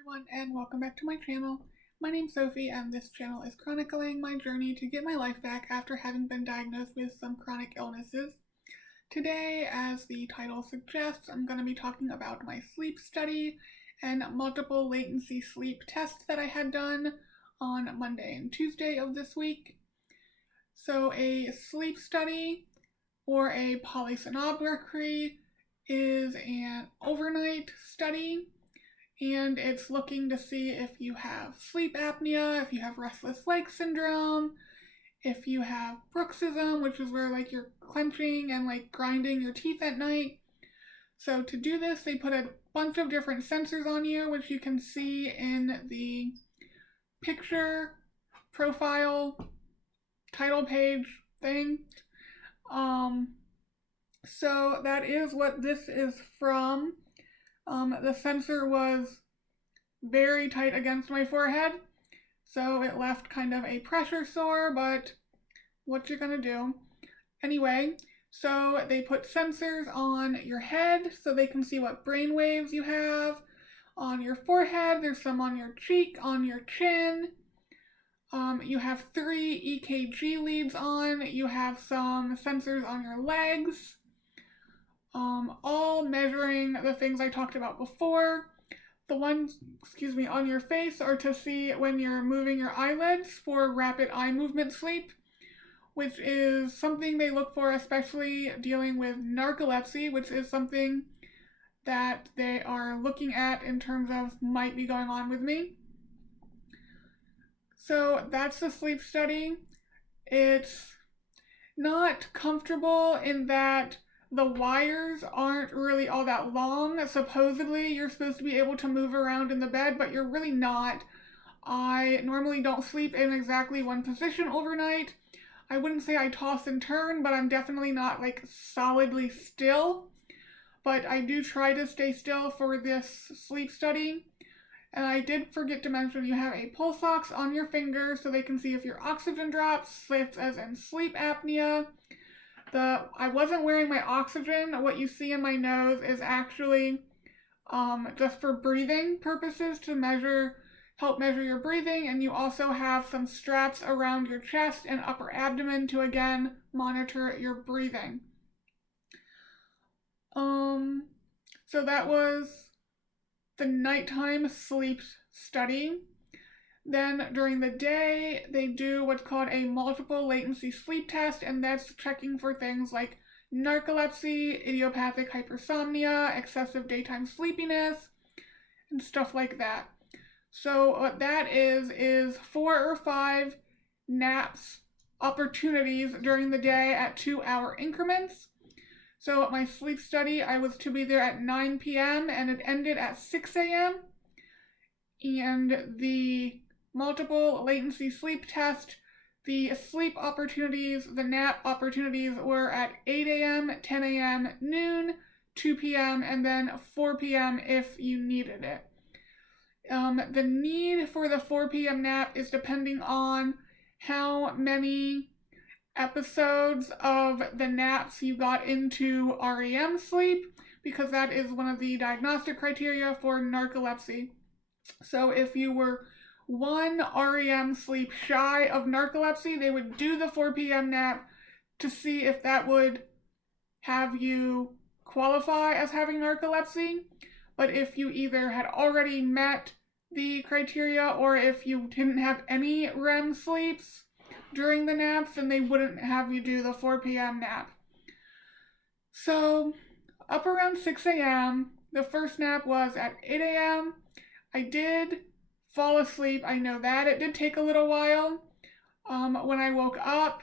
everyone, and welcome back to my channel. My name's Sophie, and this channel is chronicling my journey to get my life back after having been diagnosed with some chronic illnesses. Today, as the title suggests, I'm going to be talking about my sleep study and multiple latency sleep tests that I had done on Monday and Tuesday of this week. So a sleep study or a polysomnography is an overnight study, and it's looking to see if you have sleep apnea, if you have restless leg syndrome, if you have bruxism, which is where you're clenching and grinding your teeth at night. So to do this, they put a bunch of different sensors on you, which you can see in the picture, profile, title page thing. So that is what this is from. The sensor was very tight against my forehead, so it left kind of a pressure sore, but what you're gonna do. Anyway, so they put sensors on your head so they can see what brain waves you have. On your forehead, there's some on your cheek, on your chin. You have 3 EKG leads on. You have some sensors on your legs. All measuring the things I talked about before. The ones, on your face are to see when you're moving your eyelids for rapid eye movement sleep, which is something they look for, especially dealing with narcolepsy, which is something that they are looking at in terms of might be going on with me. So that's the sleep study. It's not comfortable in that the wires aren't really all that long. Supposedly, you're supposed to be able to move around in the bed, but you're really not. I normally don't sleep in exactly one position overnight. I wouldn't say I toss and turn, but I'm definitely not solidly still. But I do try to stay still for this sleep study. And I did forget to mention you have a pulse ox on your finger so they can see if your oxygen drops, as in sleep apnea. I wasn't wearing my oxygen. What you see in my nose is actually just for breathing purposes to help measure your breathing, and you also have some straps around your chest and upper abdomen to again monitor your breathing. So that was the nighttime sleep study. Then during the day, they do what's called a multiple latency sleep test, and that's checking for things like narcolepsy, idiopathic hypersomnia, excessive daytime sleepiness, and stuff like that. So what that is 4 or 5 naps opportunities during the day at 2-hour increments. So at my sleep study, I was to be there at 9 p.m. and it ended at 6 a.m. And the multiple latency sleep test, the sleep opportunities, the nap opportunities were at 8 a.m., 10 a.m., noon, 2 p.m., and then 4 p.m. if you needed it. The need for the 4 p.m. nap is depending on how many episodes of the naps you got into REM sleep, because that is one of the diagnostic criteria for narcolepsy. So if you were 1 REM sleep shy of narcolepsy, they would do the 4 p.m. nap to see if that would have you qualify as having narcolepsy. But if you either had already met the criteria or if you didn't have any REM sleeps during the naps, then they wouldn't have you do the 4 p.m. nap. So up around 6 a.m., the first nap was at 8 a.m. I did fall asleep, I know that. It did take a little while. When I woke up,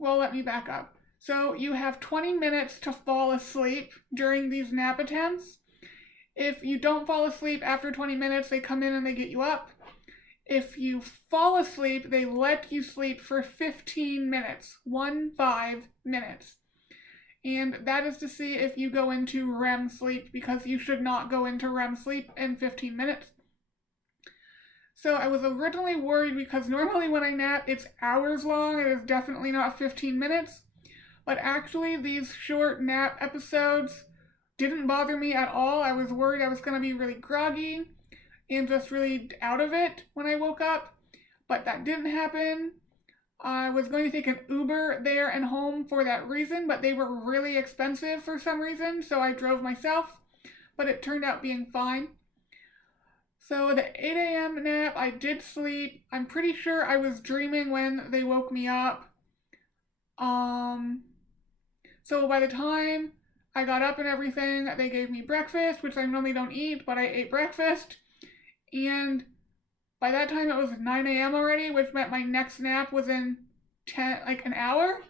let me back up. So you have 20 minutes to fall asleep during these nap attempts. If you don't fall asleep after 20 minutes, they come in and they get you up. If you fall asleep, they let you sleep for 15 minutes, 15 minutes. And that is to see if you go into REM sleep, because you should not go into REM sleep in 15 minutes. So I was originally worried because normally when I nap, it's hours long. It is definitely not 15 minutes. But actually, these short nap episodes didn't bother me at all. I was worried I was going to be really groggy. and just really out of it when I woke up, but that didn't happen. I was going to take an Uber there and home for that reason, but they were really expensive for some reason, so I drove myself, but it turned out being fine. So the 8 a.m. nap, I did sleep. I'm pretty sure I was dreaming when they woke me up. So by the time I got up and everything, they gave me breakfast, which I normally don't eat, but I ate breakfast. And by that time it was 9 a.m. already, which meant my next nap was in an hour.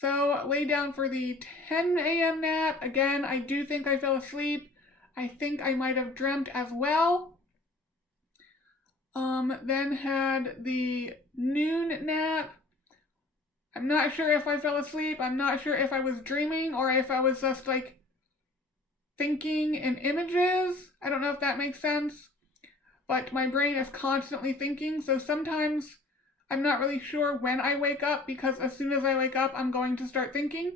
So lay down for the 10 a.m. nap. Again, I do think I fell asleep. I think I might have dreamt as well. Then had the noon nap. I'm not sure if I fell asleep. I'm not sure if I was dreaming or if I was just like thinking in images. I don't know if that makes sense. But my brain is constantly thinking, so sometimes I'm not really sure when I wake up, because as soon as I wake up, I'm going to start thinking.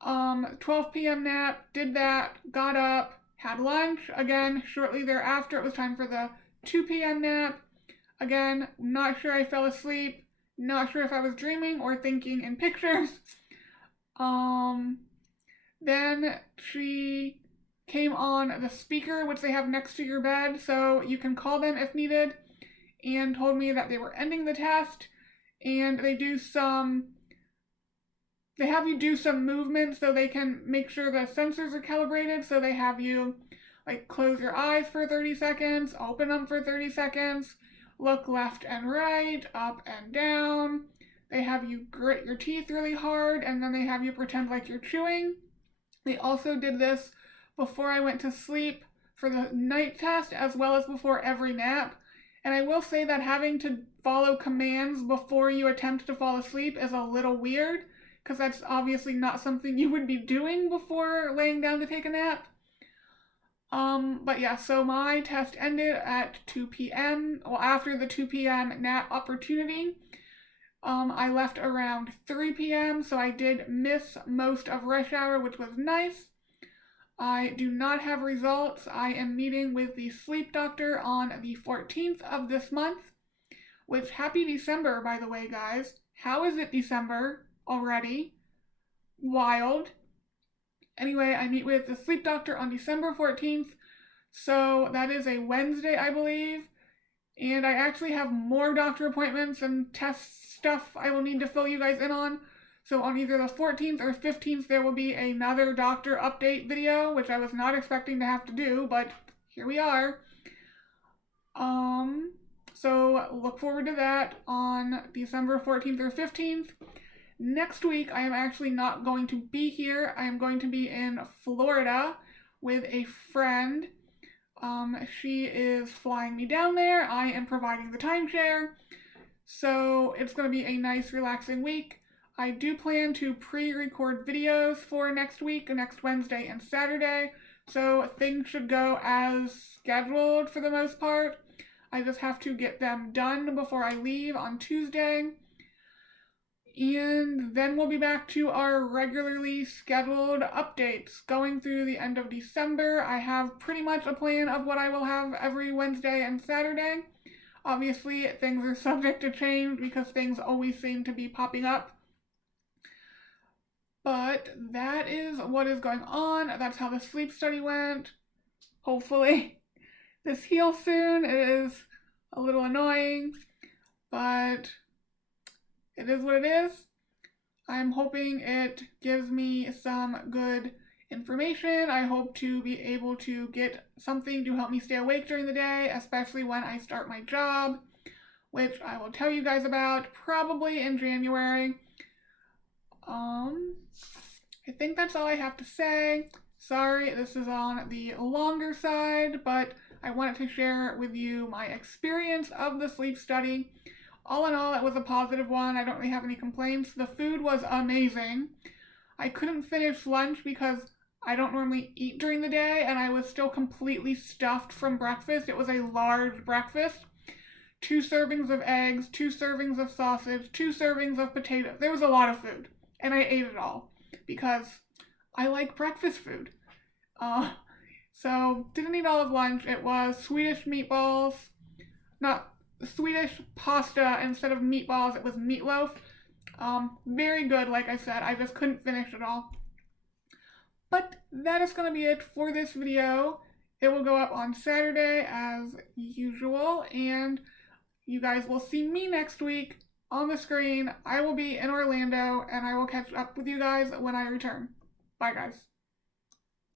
12 p.m. nap, did that, got up, had lunch. Again, shortly thereafter, it was time for the 2 p.m. nap. Again, not sure I fell asleep, not sure if I was dreaming or thinking in pictures. Then she came on the speaker, which they have next to your bed, so you can call them if needed, and told me that they were ending the test, and they have you do some movements so they can make sure the sensors are calibrated. So they have you like close your eyes for 30 seconds, open them for 30 seconds, look left and right, up and down. They have you grit your teeth really hard, and then they have you pretend like you're chewing. They also did this before I went to sleep for the night test, as well as before every nap. And I will say that having to follow commands before you attempt to fall asleep is a little weird, because that's obviously not something you would be doing before laying down to take a nap. But yeah, so my test ended at 2 p.m. Well, after the 2 p.m. nap opportunity. I left around 3 p.m., so I did miss most of rush hour, which was nice. I do not have results. I am meeting with the sleep doctor on the 14th of this month, which, happy December, by the way, guys. How is it December already? Wild. Anyway, I meet with the sleep doctor on December 14th, so that is a Wednesday, I believe, and I actually have more doctor appointments and test stuff I will need to fill you guys in on. So on either the 14th or 15th, there will be another doctor update video, which I was not expecting to have to do, but here we are. So look forward to that on December 14th or 15th. Next week, I am actually not going to be here. I am going to be in Florida with a friend. She is flying me down there. I am providing the timeshare. So it's going to be a nice, relaxing week. I do plan to pre-record videos for next week, next Wednesday and Saturday, so things should go as scheduled for the most part. I just have to get them done before I leave on Tuesday. And then we'll be back to our regularly scheduled updates. Going through the end of December, I have pretty much a plan of what I will have every Wednesday and Saturday. Obviously, things are subject to change because things always seem to be popping up. But that is what is going on. That's how the sleep study went. Hopefully this heals soon. It is a little annoying, but it is what it is. I'm hoping it gives me some good information. I hope to be able to get something to help me stay awake during the day, especially when I start my job, which I will tell you guys about probably in January. I think that's all I have to say. Sorry, this is on the longer side, but I wanted to share with you my experience of the sleep study. All in all, it was a positive one. I don't really have any complaints. The food was amazing. I couldn't finish lunch because I don't normally eat during the day, and I was still completely stuffed from breakfast. It was a large breakfast. 2 servings of eggs, 2 servings of sausage, 2 servings of potatoes. There was a lot of food, and I ate it all because I like breakfast food. So didn't eat all of lunch. It was Swedish meatballs, not Swedish pasta instead of meatballs. It was meatloaf. Very good, like I said. I just couldn't finish it all. But that is going to be it for this video. It will go up on Saturday as usual, and you guys will see me next week on the screen. I will be in Orlando, and I will catch up with you guys when I return. Bye, guys.